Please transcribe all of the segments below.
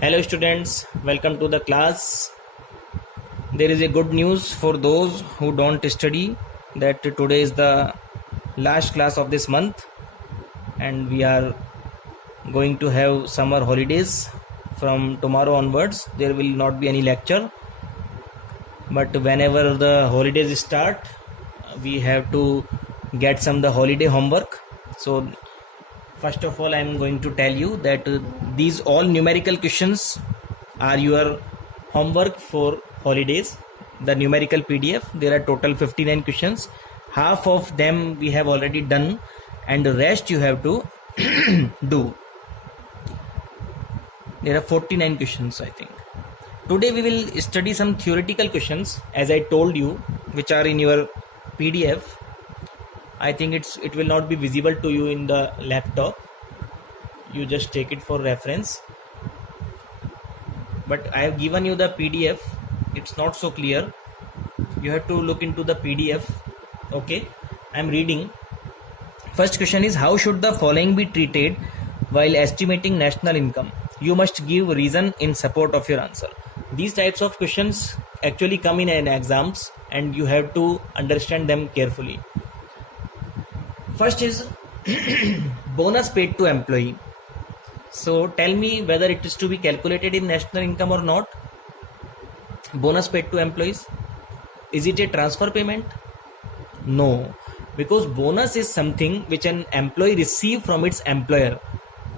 Hello students, welcome to the class. There is a good news for those who don't study that today is the last class of this month and we are going to have summer holidays. From tomorrow onwards there will not be any lecture, but whenever the holidays start we have to get some the holiday homework. So first of all I am going to tell you that these all numerical questions are your homework for holidays. The numerical PDF, there are total 59 questions. Half of them we have already done and the rest you have to do. There are 49 questions I think. Today we will study some theoretical questions as I told you, which are in your PDF. I think it will not be visible to you in the laptop. You just take it for reference. But I have given you the PDF. It's not so clear. You have to look into the PDF. Okay, I am reading. First question is, how should the following be treated while estimating national income? You must give reason in support of your answer. These types of questions actually come in exams and you have to understand them carefully. First is bonus paid to employee. So tell me whether it is to be calculated in national income or not. Bonus paid to employees. Is it a transfer payment? No, because bonus is something which an employee receives from its employer,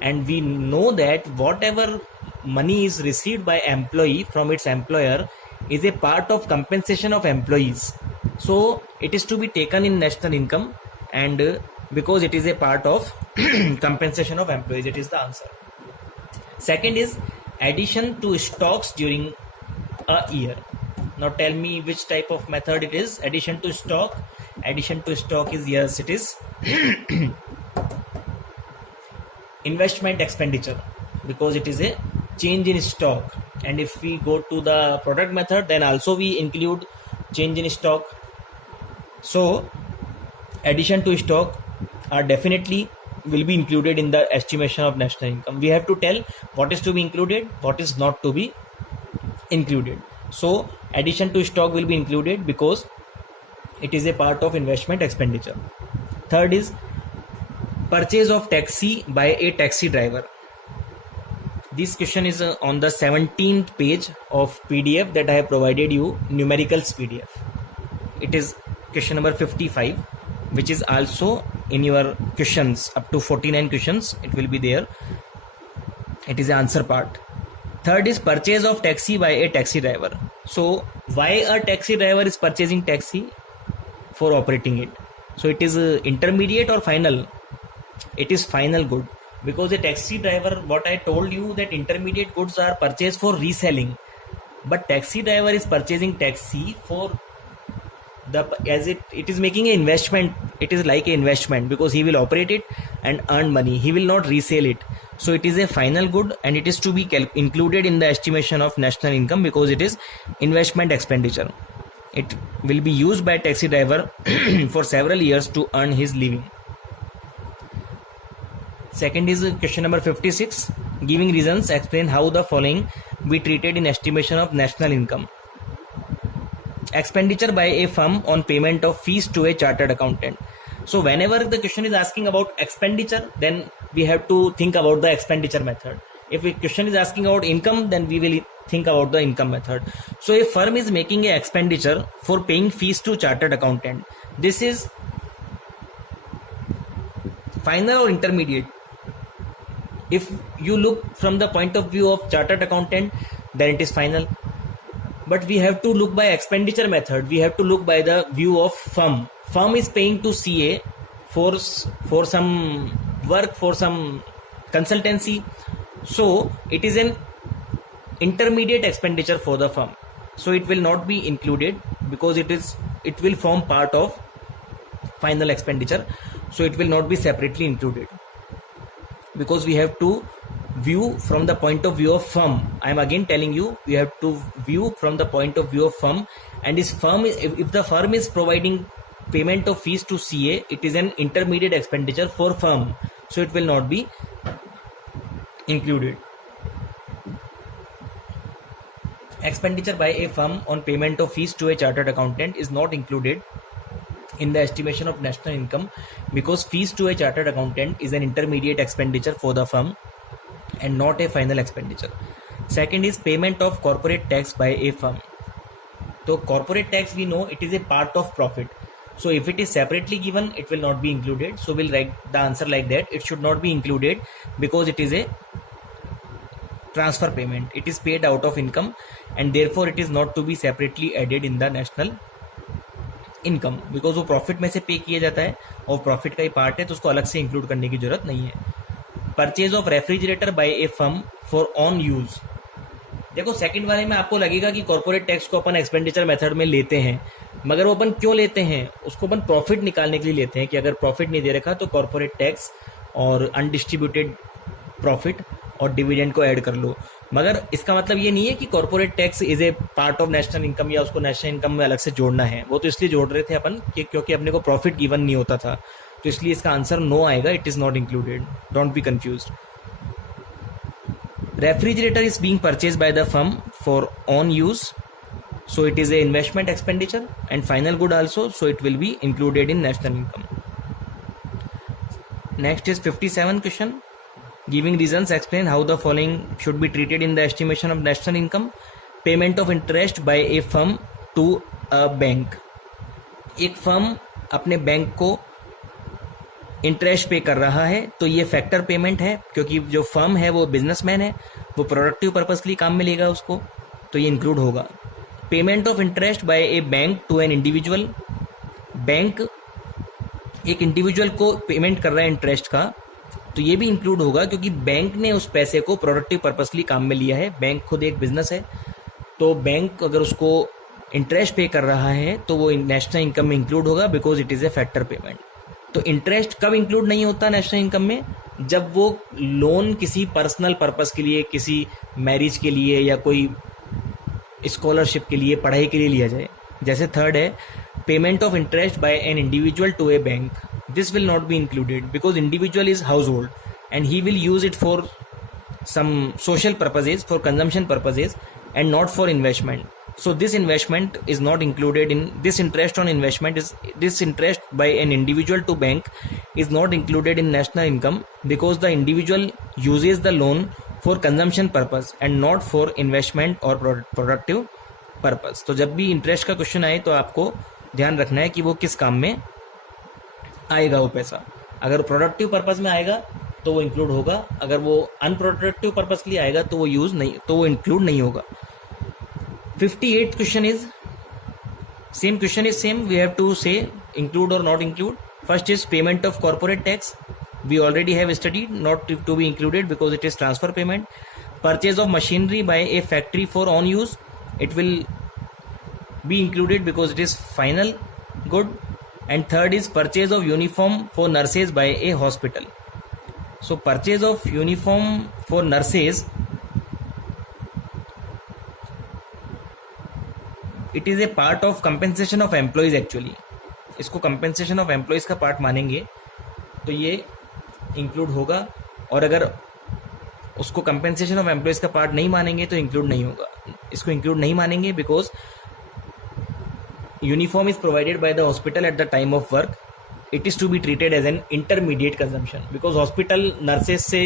and we know that whatever money is received by employee from its employer is a part of compensation of employees. So it is to be taken in national income, and because it is a part of compensation of employees, it is the answer. Second is addition to stocks during a year. Now tell me which type of method it is. Addition to stock. Addition to stock is, yes, it is investment expenditure, because it is a change in stock. And if we go to the product method, then also we include change in stock. So addition to stock are definitely will be included in the estimation of national income. We have to tell what is to be included, what is not to be included. So addition to stock will be included because it is a part of investment expenditure. Third is purchase of taxi by a taxi driver. This question is on the 17th page of PDF that I have provided you, numericals PDF. It is question number 55, which is also in your questions up to 49 questions. It will be there. It is the answer part. Third is purchase of taxi by a taxi driver. So why a taxi driver is purchasing taxi? For operating it. So it is intermediate or final? It is final good, because a taxi driver, what I told you, that intermediate goods are purchased for reselling, but taxi driver is purchasing taxi for the, as it is making an investment. It is like an investment because he will operate it and earn money. He will not resell it. So it is a final good and it is to be included in the estimation of national income because it is investment expenditure. It will be used by taxi driver for several years to earn his living. Second is question number 56. Giving reasons, explain how the following be treated in estimation of national income. Expenditure by a firm on payment of fees to a chartered accountant. So whenever the question is asking about expenditure, then we have to think about the expenditure method. If a question is asking about income, then we will think about the income method. So a firm is making a expenditure for paying fees to chartered accountant. This is final or intermediate? If you look from the point of view of chartered accountant, then it is final. But we have to look by expenditure method. We have to look by the view of firm. Firm is paying to CA for some work, for some consultancy. So it is an intermediate expenditure for the firm. So it will not be included because it will form part of final expenditure. So it will not be separately included because we have to view from the point of view of firm. I am again telling you, we have to view from the point of view of firm, and if the firm is providing payment of fees to CA, it is an intermediate expenditure for firm, so it will not be included. expenditure by a firm on payment of fees to a chartered accountant is not included in the estimation of national income because fees to a chartered accountant is an intermediate expenditure for the firm and not a final expenditure. Second is payment of corporate tax by a firm. So corporate tax, we know it is a part of profit. So if it is separately given, it will not be included. So we'll write the answer like that. It should not be included because it is a transfer payment. It is paid out of income and therefore it is not to be separately added in the national income because वो profit में से पे किया जाता है और profit का ही part है तो उसको अलग से इंक्लूड करने की जरूरत नहीं है. Purchase of refrigerator by a firm for own use. देखो सेकंड वाले में आपको लगेगा कि कॉर्पोरेट टैक्स को अपन एक्सपेंडिचर मेथड में लेते हैं, मगर वो अपन क्यों लेते हैं, उसको अपन प्रॉफिट निकालने के लिए लेते हैं कि अगर प्रॉफिट नहीं दे रखा तो कॉर्पोरेट टैक्स और अनडिस्ट्रीब्यूटेड प्रॉफिट और डिविडेंड को ऐड कर लो. मगर इसका मतलब ये नहीं है कि corporate tax is a part of national income या उसको नेशनल इनकम में अलग से जोड़ना है. वो तो इसलिए जोड़ रहे थे अपन कि क्योंकि अपने को प्रॉफिट गिवन नहीं होता था, तो इसलिए इसका आंसर नो आएगा. It is not included, don't be confused. Refrigerator is being purchase by the firm for own use, so it is a investment expenditure and final good also, so it will be included in national income. Next is 57 question. Giving reasons, explain how the following should be treated in the estimation of national income. Payment of interest by a firm to a bank. एक firm अपने bank को interest पे कर रहा है तो ये factor payment है, क्योंकि जो फर्म है वो बिजनेसमैन है, वो प्रोडक्टिव पर्पज के लिए काम में लेगा उसको, तो ये इंक्लूड होगा. Payment of interest by a bank to an individual. Bank एक इंडिविजुअल को पेमेंट कर रहा है इंटरेस्ट का, तो ये भी इंक्लूड होगा क्योंकि बैंक ने उस पैसे को प्रोडक्टिव पर्पस के लिए काम में लिया है. बैंक खुद एक बिजनेस है, तो बैंक अगर उसको इंटरेस्ट पे कर रहा है तो वो नेशनल इनकम में इंक्लूड होगा because it is a factor payment. तो इंटरेस्ट कब इंक्लूड नहीं होता नेशनल इनकम में? जब वो लोन किसी पर्सनल पर्पस के लिए, किसी मैरिज के लिए या कोई स्कॉलरशिप के लिए, पढ़ाई के लिए लिया जाए. जैसे थर्ड है payment of interest by an individual to a bank. This will not be included because individual is household and he will use it for some social purposes, for consumption purposes and not for investment. So this investment is not included in this interest on investment. Is this interest by an individual to bank is not included in national income because the individual uses the loan for consumption purpose and not for investment or productive purpose. तो जब भी interest का question आए तो आपको ध्यान रखना है कि वो किस काम में आएगा वो पैसा. अगर प्रोडक्टिव पर्पज में आएगा तो वो इंक्लूड होगा, अगर वो अनप्रोडक्टिव पर्पज के लिए आएगा तो वो यूज नहीं, तो वो इंक्लूड नहीं होगा. 58th question is same question is same. We have to say include or not include. First is payment of corporate tax. We already have studied, not to be included because it is transfer payment. Purchase of machinery by a factory for on use. It will be included because it is final good. And third is purchase of uniform for nurses by a hospital. So purchase of uniform for nurses, it is a part of compensation of employees. Actually इसको compensation of employees का part मानेंगे तो ये include होगा, और अगर उसको compensation of employees का पार्ट नहीं मानेंगे तो इंक्लूड नहीं होगा. इसको इंक्लूड नहीं मानेंगे because uniform is provided by the hospital at the time of work. It is to be treated as an intermediate consumption because hospital nurses से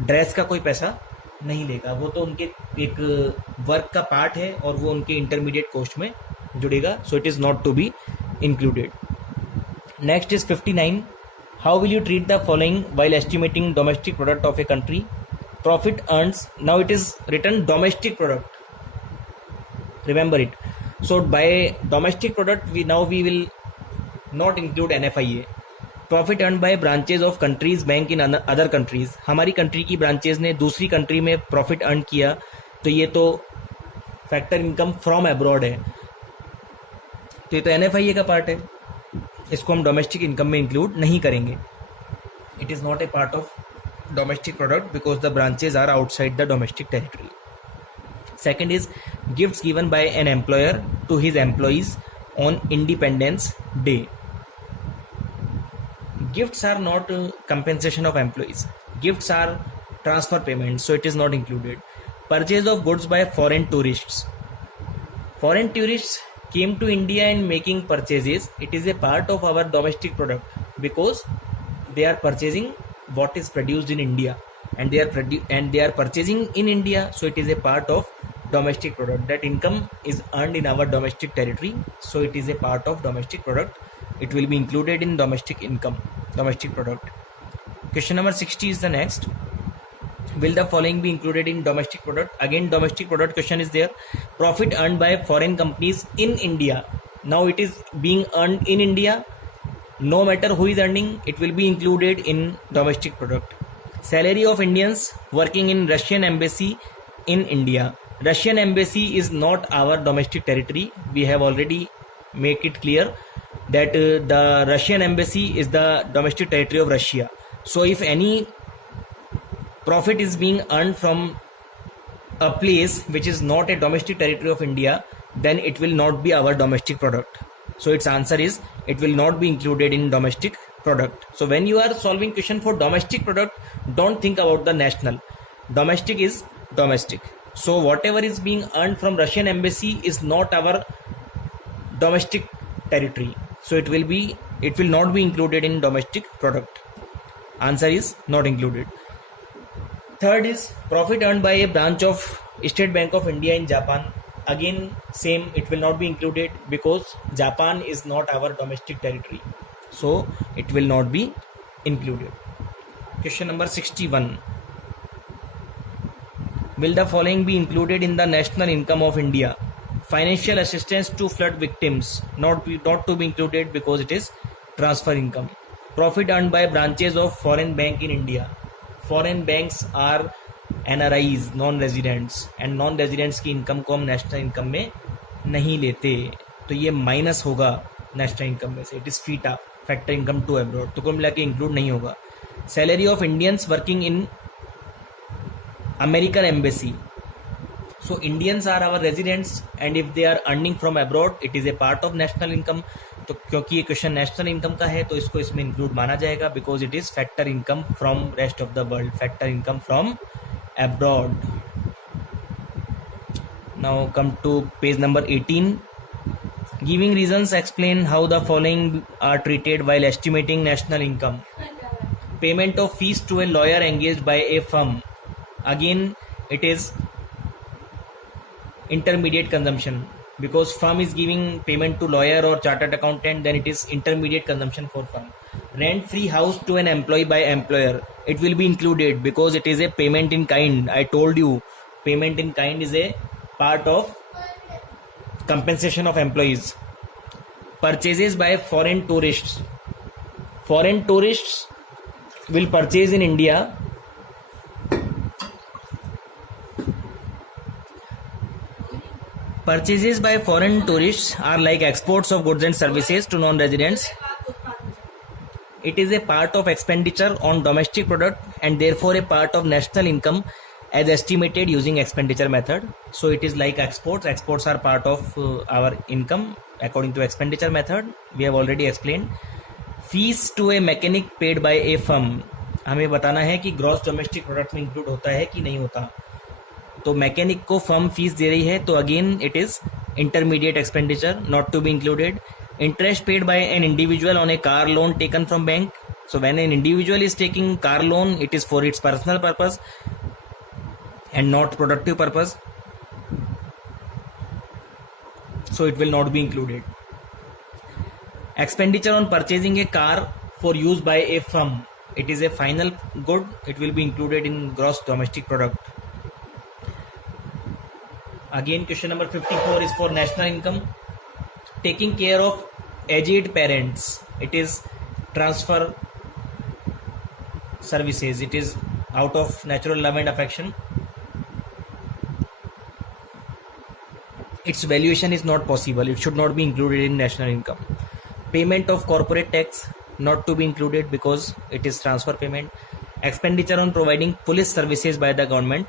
ड्रेस का कोई पैसा नहीं लेगा, वो तो उनके एक वर्क का पार्ट है और वो उनके इंटरमीडिएट कॉस्ट में जुड़ेगा. So it is not to be included. Next is 59. How will you treat the following while estimating domestic product of a country? Profit earns. Now it is written domestic product, remember it. So by domestic product we will not include NFIA. Profit earn by branches of countries bank in other countries. हमारी country की branches ने दूसरी country में profit earn किया तो ये तो factor income from abroad है, तो ये तो NFIA का पार्ट है, इसको हम डोमेस्टिक इनकम में इंक्लूड नहीं करेंगे. It is not a part of domestic product because the branches are outside the domestic territory. Second is gifts given by an employer to his employees on Independence Day. Gifts are not compensation of employees. Gifts are transfer payments, so it is not included. Purchase of goods by foreign tourists. Foreign tourists came to India and making purchases. It is a part of our domestic product because they are purchasing what is produced in India, and they are purchasing in India, so it is a part of domestic product. That income is earned in our domestic territory, so it is a part of domestic product. It will be included in domestic income, domestic product. Question number 60 is the next. Will the following be included in domestic product? Again, domestic product question is there. Profit earned by foreign companies in India. Now it is being earned in India. No matter who is earning, it will be included in domestic product. Salary of Indians working in Russian embassy in India. Russian embassy is not our domestic territory. We have already make it clear that the Russian embassy is the domestic territory of Russia. So if any profit is being earned from a place which is not a domestic territory of India, then it will not be our domestic product. So its answer is it will not be included in domestic product. So when you are solving question for domestic product, don't think about the national. Domestic is domestic. So whatever is being earned from Russian embassy is not our domestic territory. So it will not be included in domestic product. Answer is not included. Third is profit earned by a branch of State Bank of India in Japan. Again, same, it will not be included because Japan is not our domestic territory. So it will not be included. Question number 61. Will the following be included in the national income of India? Financial assistance to flood victims, not to be included because it is transfer income. Profit earned by branches of foreign bank in India. Foreign banks are NRIs, non residents, and non residents की income को हम national income में नहीं लेते, तो ये minus होगा national income में से. It is FITA, factor income to abroad, तो कुल मिला के इंक्लूड नहीं होगा. Salary of Indians working in American embassy. So Indians are our residents and if they are earning from abroad, it is a part of national income. तो क्योंकि ये question national income का है तो इसको इसमें इंक्लूड माना जाएगा because it is factor income from rest of the world, factor income from abroad. Now come to page number 18. Giving reasons, explain how the following are treated while estimating national income. Payment of fees to a lawyer engaged by a firm. Again, it is intermediate consumption because firm is giving payment to lawyer or chartered accountant, then it is intermediate consumption for firm. Rent free house to an employee by employer, it will be included because it is a payment in kind. I told you payment in kind is a part of compensation of employees. Purchases by foreign tourists. Foreign tourists will purchase in India. Purchases by foreign tourists are like exports of goods and services to non-residents. It is a part of expenditure on domestic product and therefore a part of national income as estimated using expenditure method. So it is like exports. Exports are part of our income according to expenditure method. We have already explained. Fees to a mechanic paid by a firm. हमें बताना है कि gross domestic product में include होता है कि नहीं होता. तो मैकेनिक को फर्म फीस दे रही है तो again it is intermediate expenditure, not to be included. Interest paid by an individual on a car loan taken from bank. So when an individual is taking car loan, it is for its personal purpose and not productive purpose, so it will not be included. Expenditure on purchasing a car for use by a firm, it is a final good, it will be included in gross domestic product. Again question number 54 is for national income. Taking care of aged parents, it is transfer services, it is out of natural love and affection. Its valuation is not possible, it should not be included in national income. Payment of corporate tax, not to be included because it is transfer payment. Expenditure on providing police services by the government,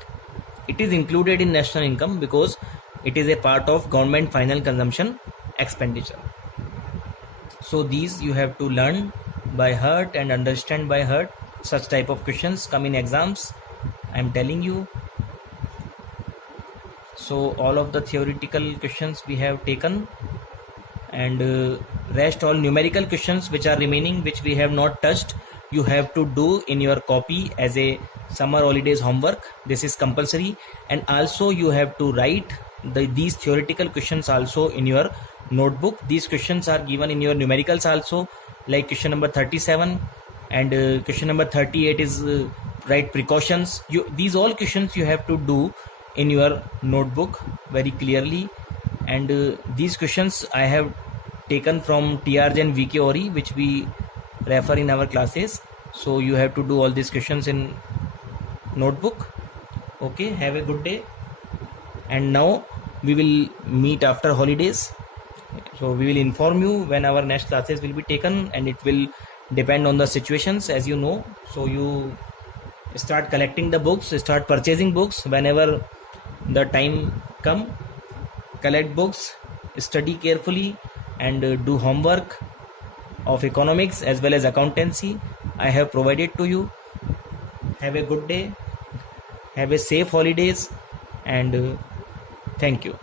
it is included in national income because it is a part of government final consumption expenditure. So these you have to learn by heart and understand by heart. Such type of questions come in exams, I am telling you. So all of the theoretical questions we have taken, and rest all numerical questions which are remaining, which we have not touched, you have to do in your copy as a summer holidays homework. This is compulsory, and also you have to write these theoretical questions also in your notebook. These questions are given in your numericals also, like question number 37 and question number 38 is write precautions. These all questions you have to do in your notebook very clearly, and these questions I have taken from TRJ and VK Ori, which we refer in our classes. So you have to do all these questions in notebook. Okay, have a good day, and now we will meet after holidays. So we will inform you when our next classes will be taken, and it will depend on the situations, as you know. So you start collecting the books, start purchasing books whenever the time come. Collect books, study carefully, and do homework of economics as well as accountancy I have provided to you. Have a good day, have a safe holidays, and thank you.